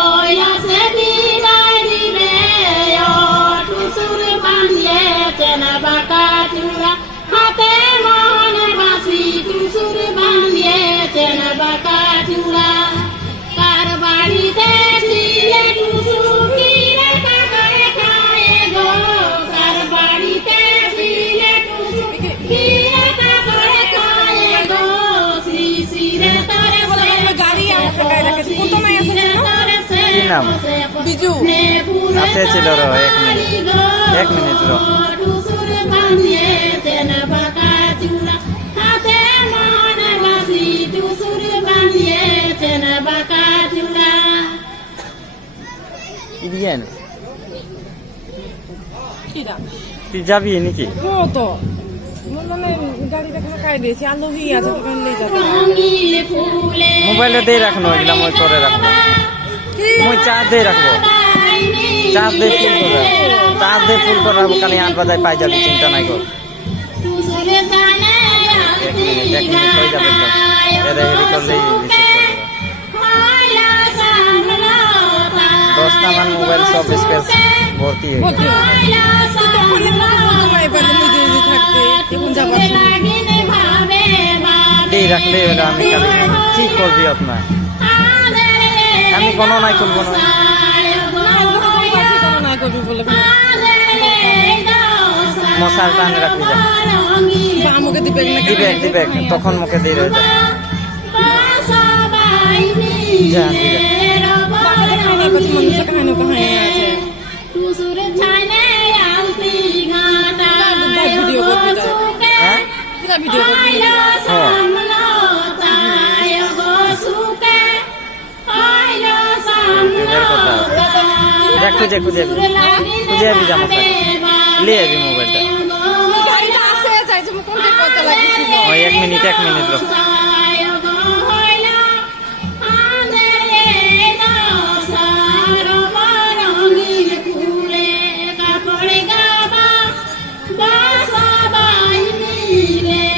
কইলাছে বিদায় দিবে ও টুসুর বানিয়ে চেনা বাঁকা চূড়া হাতে মনে বাঁশি টুসুর বানিয়ে চেনা বাঁকা চূড়া কার বাড়িতে ছিলে টুসু কি রেখা করে খায় গো কার বাড়িতে ছিলে টুসু কি রেখা করে খায় গো শ্রী শ্রী রে তারে গাড়ি আটকায় রেখেছে প্রথমে এসেছে কি নাম বিজু আছে ছিল রো 1 মিনিট 1 মিনিট রো টুসুর বানিয়ে চেনা বাঁকা চূড়া হাতে মনে বাঁশি টুসুর বানিয়ে চেনা বাঁকা চূড়া ইদিয়ান কি দাম তুই যাবি নাকি ও তো মানে গাড়িটা এখানে কাই দিয়েছি আলোহি আছে দোকান দিয়ে যাবে রঙিন ফুলে মোবাইলে দিয়ে রাখনো এগুলা মই করে রাখবো মই চার্জ দিয়ে রাখবো চার্জ দিয়ে ফুল করে চার্জ দিয়ে ফুল করে রাখবো কালি 8 বাজায় পাই যাবি চিন্তা নাই কর টুসুরে জানে 1 মিনিট হয়ে যাবে তো এরে হেরি করলেই রিসিভ করবে হইলা সামলতা 10টা মান মোবাইল সব স্পেস ভর্তি হয়ে গেছে হইলা তখনের মতো বলতো এবার নিজে নিজে থাকতে এখন যাবার সময় লাগিনে ভাবে ভাবে দিয়ে রাখলে ওটা আমি কালি কি করবি আপনার আমি কোনো নাই করবো না না করবি বলে মশার টান রাখবি যা বা আমাকে দিবে না দিবে তখন মুখে দিয়ে রয়ে যা যা দিবে বাবা খানে কত মানুষ খানে কহায় আছে টুসুরে ছাইনে আলতি ঘাটা ভিডিও করবি তো হ্যাঁ কিরা ভিডিও করবি ইউটিউবের কথা দেখ খুঁজে যাবি যা মশাই লিয়ে যাবি মোবাইলটা গাড়িটা আসে চাইছে কোন দিকে কত লাগিছিল ওই 1 মিনিট রো কাপড়ে গাবা বাসা বাইনি রে